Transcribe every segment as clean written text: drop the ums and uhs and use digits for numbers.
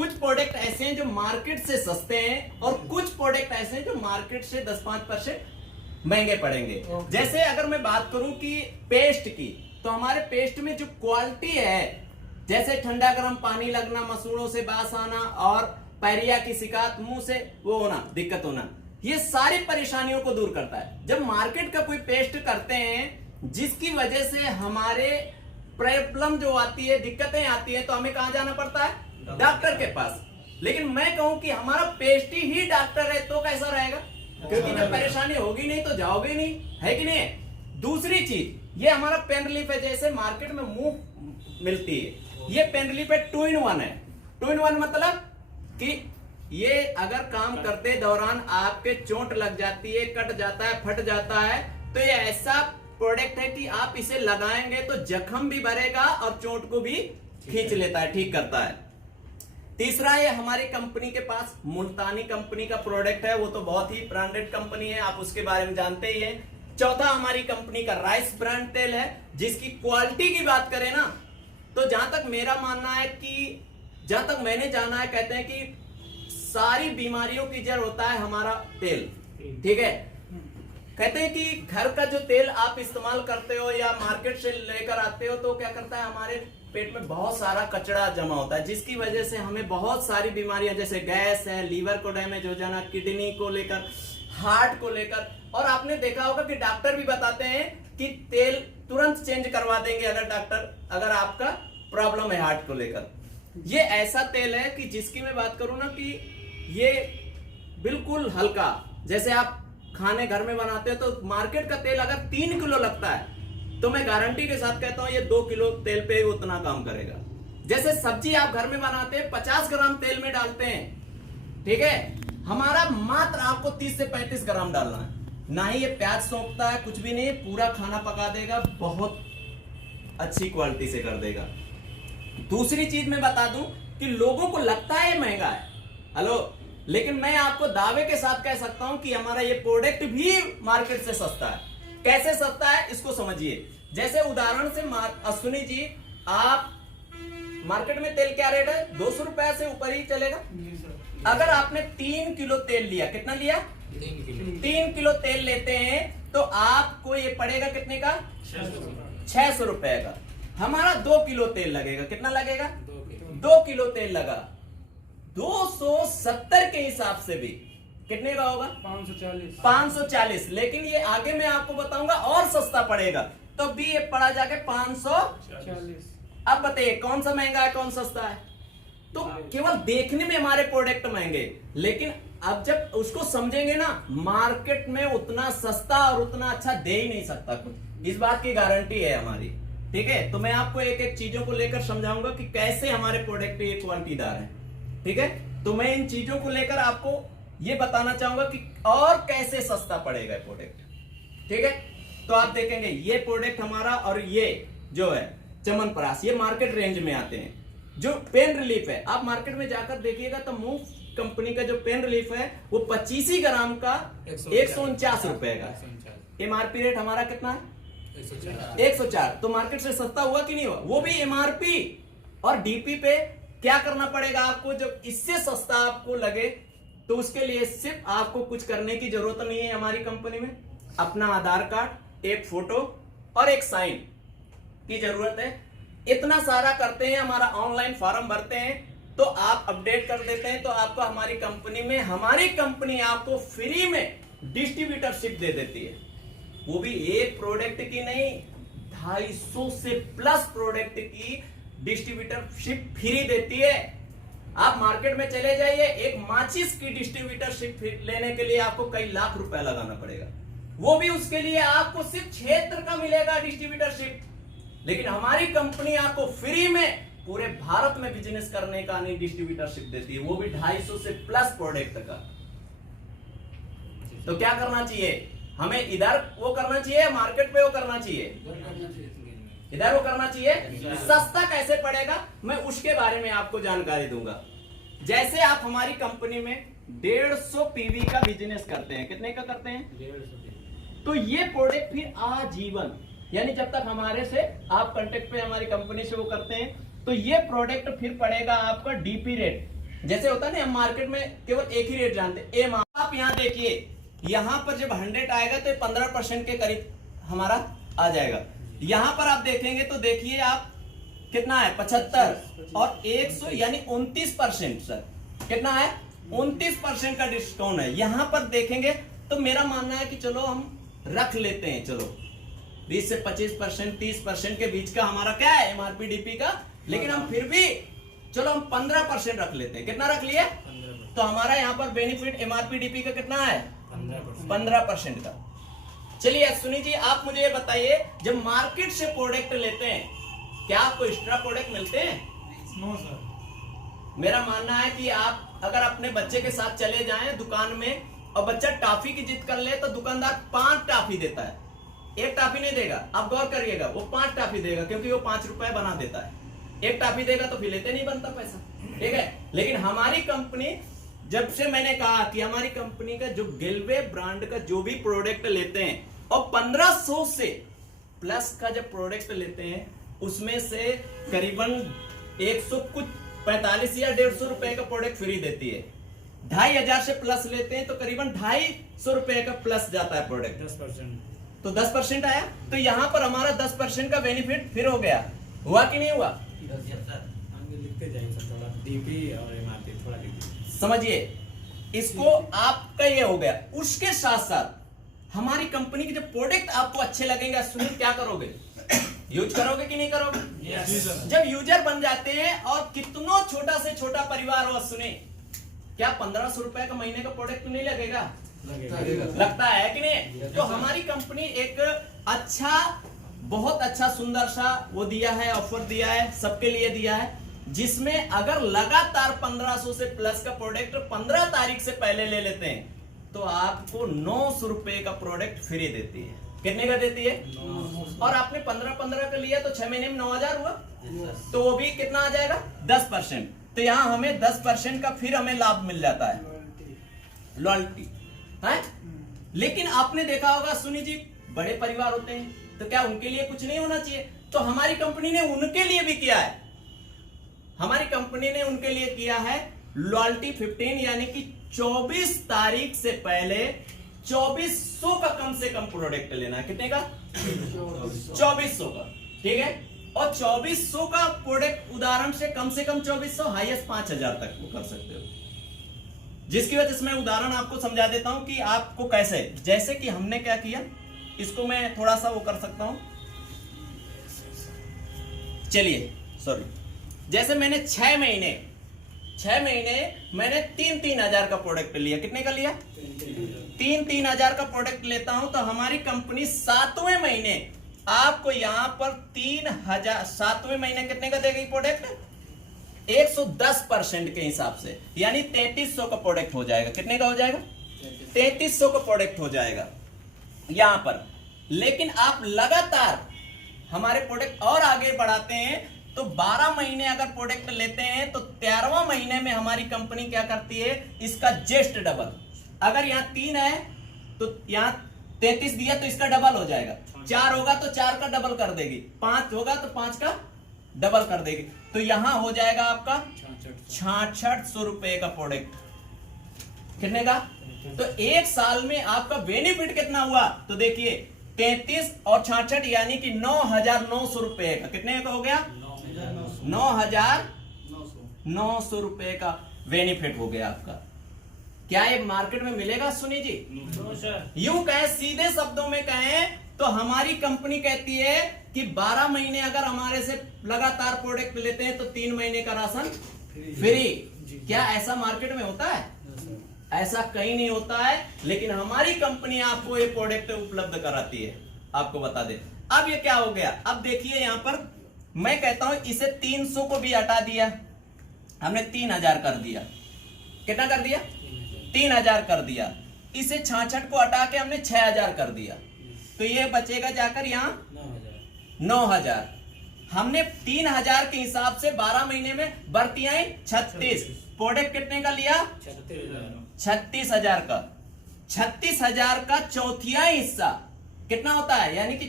कुछ प्रोडक्ट ऐसे हैं जो मार्केट से सस्ते हैं और कुछ प्रोडक्ट ऐसे हैं जो मार्केट से 10-5% महंगे पड़ेंगे। जैसे अगर मैं बात करूं कि पेस्ट की, तो हमारे पेस्ट में जो क्वालिटी है, जैसे ठंडा गर्म पानी लगना, मसूड़ों से बास आना और पैरिया की शिकायत, मुंह से वो होना, दिक्कत होना, ये सारी परेशानियों को दूर करता है। जब मार्केट का कोई पेस्ट करते हैं जिसकी वजह से हमारे प्रॉब्लम जो आती है, दिक्कतें आती है, तो हमें कहां जाना पड़ता है? डॉक्टर के पास। लेकिन मैं कहूं कि हमारा पेस्ट ही डॉक्टर है तो कैसा रहेगा? क्योंकि जब परेशानी होगी नहीं तो जाओगे नहीं, है कि नहीं? दूसरी चीज, ये हमारा पेन रिलीफ है, जैसे मार्केट में मुंह मिलती है, ये पेन रिलीफ है 2 in 1 है। 2 in 1 मतलब कि ये अगर काम करते दौरान आपके चोट लग जाती है, कट जाता है, फट जाता है, तो ये ऐसा प्रोडक्ट है कि आप इसे लगाएंगे तो जख्म भी भरेगा और चोट को भी खींच लेता है, ठीक करता है। तीसरा, ये हमारी कंपनी के पास मुल्तानी कंपनी का प्रोडक्ट है, वो तो बहुत ही ब्रांडेड कंपनी है, आप उसके बारे में जानते ही हैं। चौथा, हमारी कंपनी का राइस ब्रांड तेल है, जिसकी क्वालिटी की बात करें ना, तो जहां तक मेरा मानना है कि जहां तक मैंने जाना है, कहते हैं कि सारी बीमारियों की जड़ होता है हमारा तेल, ठीक है। कहते हैं कि घर का जो तेल आप इस्तेमाल करते हो या मार्केट से लेकर आते हो, तो क्या करता है, हमारे पेट में बहुत सारा कचरा जमा होता है, जिसकी वजह से हमें बहुत सारी बीमारियां, जैसे गैस है, लीवर को डैमेज हो जाना, किडनी को लेकर, हार्ट को लेकर, और आपने देखा होगा कि डॉक्टर भी बताते हैं कि तेल तुरंत चेंज करवा देंगे अगर आपका प्रॉब्लम है हार्ट को लेकर। ये ऐसा तेल है कि जिसकी मैं बात करूं ना, कि ये बिल्कुल हल्का, जैसे आप खाने घर में बनाते हो तो मार्केट का तेल अगर 3 किलो लगता है, तो मैं गारंटी के साथ कहता हूं ये 2 किलो तेल पे ही उतना काम करेगा। जैसे सब्जी आप घर में बनाते हैं, 50 ग्राम तेल में डालते हैं, ठीक है, हमारा मात्र आपको 30 से 35 ग्राम डालना है। ना ही ये प्याज सौंपता है, कुछ भी नहीं, पूरा खाना पका देगा, बहुत अच्छी क्वालिटी से कर देगा। दूसरी चीज मैं बता दूं कि लोगों को लगता है महंगा है, हेलो, लेकिन मैं आपको दावे के साथ कह सकता हूं कि हमारा ये प्रोडक्ट भी मार्केट से सस्ता है। कैसे सस्ता है इसको समझिए। जैसे उदाहरण से अश्विनी जी, आप मार्केट में तेल क्या रेट है? 200 रुपए से ऊपर ही चलेगा। अगर आपने 3 किलो तेल लिया, कितना लिया? 3 किलो तेल लेते हैं तो आपको ये पड़ेगा कितने का? 600 रुपए का। हमारा 2 किलो तेल लगेगा, कितना लगेगा? 2 किलो तेल लगा, 270 के हिसाब से भी कितने का होगा? 540। लेकिन ये आगे मैं आपको बताऊंगा और सस्ता पड़ेगा, तो भी ये पड़ा जाके 540। अब बताइए कौन सा महंगा है, कौन सस्ता है? तो केवल देखने में हमारे प्रोडक्ट महंगे, लेकिन अब जब उसको समझेंगे ना, मार्केट में उतना सस्ता और उतना अच्छा दे ही नहीं सकता कुछ, इस बात की गारंटी है हमारी, ठीक है। तो मैं आपको एक एक चीजों को लेकर समझाऊंगा कि कैसे हमारे प्रोडक्ट ये क्वालिटीदार है, ठीक है। तो मैं इन चीजों को लेकर आपको ये बताना चाहूंगा कि और कैसे सस्ता पड़ेगा प्रोडक्ट, ठीक है। तो आप देखेंगे ये प्रोडक्ट हमारा और ये जो है च्यवनप्राश, ये मार्केट रेंज में आते हैं। जो पेन रिलीफ है, आप मार्केट में जाकर देखिएगा तो मूव कंपनी का जो पेन रिलीफ है वो 25 ग्राम का 149 रुपए का। एमआरपी रेट हमारा कितना है? 104। तो मार्केट से सस्ता हुआ कि नहीं हुआ? वो भी एमआरपी और डीपी पे। क्या करना पड़ेगा आपको? जब इससे सस्ता आपको लगे तो उसके लिए सिर्फ आपको कुछ करने की जरूरत नहीं है। हमारी कंपनी में अपना आधार कार्ड, एक फोटो और एक साइन की जरूरत है। इतना सारा करते हैं, हमारा ऑनलाइन फॉर्म भरते हैं तो आप अपडेट कर देते हैं, तो आपको हमारी कंपनी में, हमारी कंपनी आपको फ्री में डिस्ट्रीब्यूटरशिप दे देती है। वो भी एक प्रोडक्ट की नहीं, 250 से प्लस प्रोडक्ट की डिस्ट्रीब्यूटरशिप फ्री देती है। आप मार्केट में चले जाइए, एक माचिस की डिस्ट्रीब्यूटरशिप लेने के लिए आपको कई लाख रुपए लगाना पड़ेगा, वो भी उसके लिए आपको सिर्फ क्षेत्र का मिलेगा डिस्ट्रीब्यूटरशिप। लेकिन हमारी कंपनी आपको फ्री में पूरे भारत में बिजनेस करने का नहीं डिस्ट्रीब्यूटरशिप देती है, वो भी 250 से प्लस प्रोडक्ट का। तो क्या करना चाहिए हमें? इधर वो करना चाहिए, मार्केट पे वो करना चाहिए, इधर वो करना चाहिए। सस्ता कैसे पड़ेगा मैं उसके बारे में आपको जानकारी दूंगा। जैसे आप हमारी कंपनी में 150 पीवी का बिजनेस करते हैं, कितने का करते हैं? 150। तो ये प्रोडक्ट फिर आजीवन, यानी जब तक हमारे से आप कांटेक्ट पे हमारी कंपनी से वो करते हैं, तो ये प्रोडक्ट फिर पड़ेगा आपका डीपी रेट जैसे होता है ना, हम मार्केट में केवल एक ही रेट जानते हैं, ए। आप यहाँ देखिए, यहाँ पर जब 100 आएगा तो 15% के करीब हमारा आ जाएगा। यहाँ पर आप देखेंगे तो देखिए आप कितना है 75 और 100 यानी 29%। सर कितना है 29% का डिस्काउंट है। यहाँ पर देखेंगे तो मेरा मानना है कि चलो हम रख लेते हैं, चलो 20 से 25%, 30% के बीच का हमारा क्या है एमआरपी डीपी का, लेकिन हम फिर भी चलो हम 15% रख लेते हैं। कितना रख लिया? तो हमारा यहाँ पर बेनिफिट एमआरपी डीपी का कितना है 15% का। चलिए सुनी जी, आप मुझे ये बताइए, जब मार्केट से प्रोडक्ट लेते हैं क्या आपको एक्स्ट्रा प्रोडक्ट मिलते हैं? No sir. मेरा मानना है कि आप अगर अपने बच्चे के साथ चले जाएं दुकान में और बच्चा टॉफी की जिद कर ले तो दुकानदार 5 टॉफी देता है, 1 टॉफी नहीं देगा। आप गौर करिएगा, वो 5 टॉफी देगा क्योंकि वो 5 रुपए बना देता है। 1 टॉफी देगा तो फिर लेते नहीं बनता पैसा, ठीक है। लेकिन हमारी कंपनी, जब से मैंने कहा कि हमारी कंपनी का जो गिलवे ब्रांड का जो भी प्रोडक्ट लेते हैं और 1500 से प्लस का जब प्रोडक्ट लेते हैं उसमें से करीबन 100 कुछ 45 या 150 रुपए का प्रोडक्ट फ्री देती है। 2500 से प्लस लेते हैं तो करीबन 250 रुपए का प्लस जाता है प्रोडक्ट। 10%। तो 10% आया, तो यहां पर हमारा 10% का बेनिफिट फिर हो गया। हुआ कि नहीं हुआ? लिखते जाएंगे सर, थोड़ा डीपी और एमआरपी थोड़ा लिखिए। समझिए, इसको आपका ये हो गया। उसके साथ साथ हमारी कंपनी के जो प्रोडक्ट आपको अच्छे लगेंगे, सुनील क्या करोगे? यूज करोगे कि नहीं करोगे? जी सर। जब यूजर बन जाते हैं और कितना छोटा से छोटा परिवार हो, सुने क्या 1500 रुपए का महीने का प्रोडक्ट नहीं लगेगा? लगता है कि नहीं? तो हमारी कंपनी एक अच्छा, बहुत अच्छा सुंदर सा वो दिया है, ऑफर दिया है, सबके लिए दिया है, जिसमें अगर लगातार 1500 से प्लस का प्रोडक्ट 15 तारीख से पहले ले लेते हैं तो आपको 900 रुपए का प्रोडक्ट फ्री देती है। कितने का देती है? और आपने 15-15 का लिया तो 6 महीने में 9000 हुआ, तो वो भी कितना आ जाएगा 10%। तो यहाँ हमें 10% का फिर हमें लाभ मिल जाता है, लॉयल्टी है। लेकिन आपने देखा होगा सुनी जी, बड़े परिवार होते हैं तो क्या उनके लिए कुछ नहीं होना चाहिए? तो हमारी कंपनी ने उनके लिए भी किया है। हमारी कंपनी ने उनके लिए किया है लॉयल्टी 15, यानी कि 24 तारीख से पहले 2400 का कम से कम प्रोडक्ट लेना है। कितने का? 2400 का, ठीक है। और 2400 का प्रोडक्ट, उदाहरण से कम 2400, हाईएस्ट 5000 तक वो कर सकते हो। जिसकी वजह से मैं उदाहरण आपको समझा देता हूं कि आपको कैसे, जैसे कि हमने क्या किया, इसको मैं थोड़ा सा वो कर सकता हूं। चलिए सॉरी, जैसे मैंने 6 महीने मैंने 3-3 हजार का प्रोडक्ट लिया। कितने का लिया? 3-3 हजार का प्रोडक्ट लेता हूं तो हमारी कंपनी 7वें महीने आपको यहां पर 3000, 7वें महीने कितने का देगी प्रोडक्ट? 110% के हिसाब से, यानी 3300 का प्रोडक्ट हो जाएगा। कितने का हो जाएगा? 3300 का प्रोडक्ट हो जाएगा यहां पर। लेकिन आप लगातार हमारे प्रोडक्ट और आगे बढ़ाते हैं तो 12 महीने अगर प्रोडक्ट लेते हैं तो 13वां महीने में हमारी कंपनी क्या करती है, इसका जस्ट डबल। अगर यहाँ 3 है तो यहाँ 33 दिया तो इसका डबल हो जाएगा, 4 होगा तो 4 का डबल कर देगी, 5 होगा तो 5 का डबल कर देगी। तो यहां हो जाएगा आपका 6600 रुपए का प्रोडक्ट। कितने का? तो 1 साल में आपका बेनिफिट कितना हुआ? तो देखिए 33 और 66 यानी कि 9900 रुपए का। कितने का हो गया? 9900 रुपए का बेनिफिट हो गया आपका। क्या ये मार्केट में मिलेगा सुनी जी? यूं कहें, सीधे शब्दों में कहें तो हमारी कंपनी कहती है कि 12 महीने अगर हमारे से लगातार प्रोडक्ट लेते हैं तो 3 महीने का राशन फ्री। क्या ऐसा मार्केट में होता है? ऐसा कहीं नहीं होता है, लेकिन हमारी कंपनी आपको ये प्रोडक्ट उपलब्ध कराती है। आपको बता दे, अब ये क्या हो गया? अब देखिए यहां पर मैं कहता हूं इसे 300 को भी हटा दिया, हमने 3000 कर दिया। कितना कर दिया? 3000 कर दिया। इसे 66 को हटा के हमने 6000 कर दिया, तो ये बचेगा जाकर यहाँ 9000। हमने 3000 के हिसाब से 12 महीने में बढ़ती आई 36। प्रोडक्ट कितने का लिया? 36000 का। 36000 का चौथियाई हिस्सा कितना होता है? यानी कि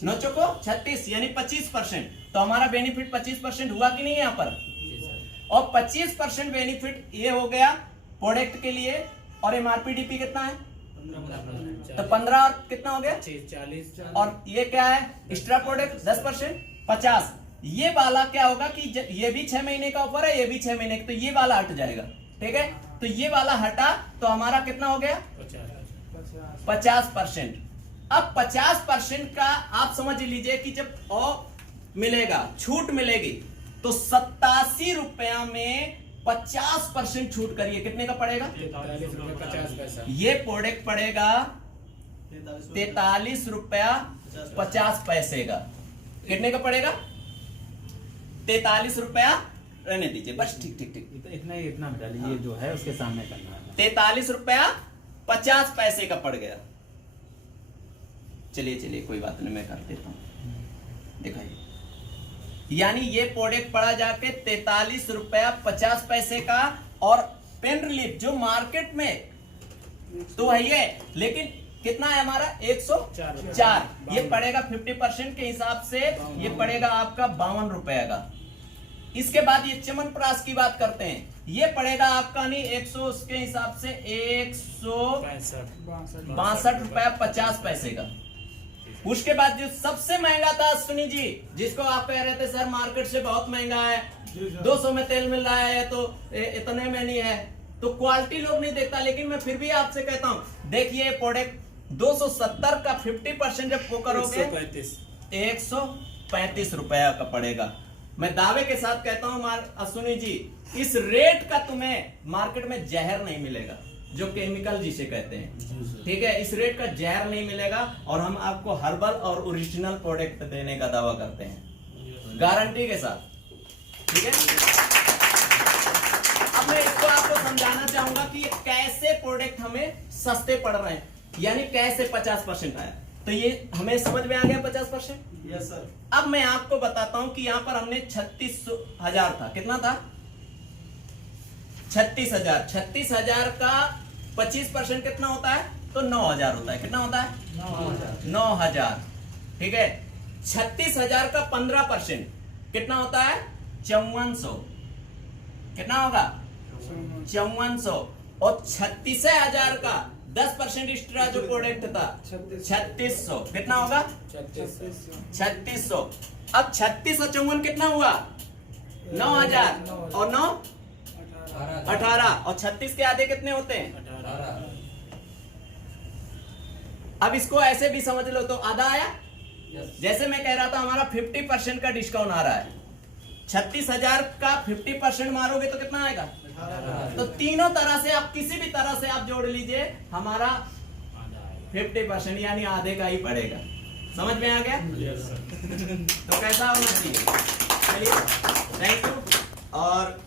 9 चौको 36 यानी 25%। तो हमारा बेनिफिट 25% हुआ कि नहीं यहाँ पर? और 25% बेनिफिट ये हो गया प्रोडक्ट के लिए। और एमआरपीडीपी कितना है? 15%। तो 15 और कितना हो गया? 40। और ये क्या है? Extra product 10%, 50। ये वाला क्या होगा कि ये भी 6 महीने का ऑफर है, ये भी 6 महीने का, तो ये वाला हट जाएगा। ठीक है, तो ये वाला हटा तो हमारा कितना हो गया? 50%। अब 50% का आप समझ लीजिए कि जब ऑफ मिलेगा, छूट मिलेगी, तो 87 रुपया में 50% छूट करिए, कितने का पड़ेगा? 43 रुपये 50 पैसा। ये प्रोडक्ट पड़ेगा 43 रुपया 50 पैसे का। कितने का पड़ेगा? 43 रुपया, रहने दीजिए बस, ठीक ठीक ठीक, इतना डालिए, ये जो है उसके सामने करना है। 43 रुपया 50 पैसे का पड़ गया। चलिए कोई बात नहीं, मैं कर देता हूं, दिखाइए। यानी ये प्रोडक्ट पड़ा जाके 43 रुपया 50 पैसे का। और पेन रिलीफ जो मार्केट में तो है ये, लेकिन कितना है हमारा? 104। ये पड़ेगा 50% के हिसाब से, ये पड़ेगा आपका 52 रुपया का। इसके बाद ये च्यवनप्राश की बात करते हैं, ये पड़ेगा आपका नहीं 100, उसके हिसाब से 162 रुपया 50 पैसे का। उसके बाद जो सबसे महंगा था अश्विनी जी, जिसको आप कह रहे थे सर मार्केट से बहुत महंगा है, 200 में तेल मिल रहा है तो इतने में नहीं है, तो क्वालिटी लोग नहीं देखता। लेकिन मैं फिर भी आपसे कहता हूं, देखिए प्रोडक्ट 270 का 50% जब वो करोगे 135 रुपया का पड़ेगा। मैं दावे के साथ कहता हूं अश्विनी जी, इस रेट का तुम्हें मार्केट में जहर नहीं मिलेगा, जो केमिकल जिसे कहते हैं। ठीक है, इस रेट का जहर नहीं मिलेगा। और हम आपको हर्बल और ओरिजिनल प्रोडक्ट देने का दावा करते हैं, गारंटी के साथ। ठीक है, अब मैं इसको आपको समझाना चाहूंगा कि ये कैसे प्रोडक्ट हमें सस्ते पड़ रहे हैं, यानी कैसे 50% आया। तो ये हमें समझ में आ गया 50%? Yes sir. अब मैं आपको बताता हूं कि यहां पर हमने 36,000 था, कितना था? 36,000। 36,000 का 25% कितना होता है? तो 9,000 होता है। कितना होता है? 9,000। ठीक है, 36,000 का 15% कितना होता है? 5400। कितना होगा? 5400। और 36,000 का 10% एक्स्ट्रा जो प्रोडक्ट था 3600। कितना होगा? 3600। अब 36 और 54 कितना हुआ? 9,000 और 9 18। और 36 के आधे कितने होते हैं? 18। अब इसको ऐसे भी समझ लो तो आधा आया। जैसे मैं कह रहा था हमारा 50% का डिस्काउंट आ रहा है, 36,000 का 50% मारोगे तो कितना आएगा? तो तीनों तरह से आप किसी भी तरह से आप जोड़ लीजिए, हमारा 50% यानी आधे का ही पड़ेगा। समझ में आ गया? तो कैसा होना चाहिए? चलिए, थैंक यू। और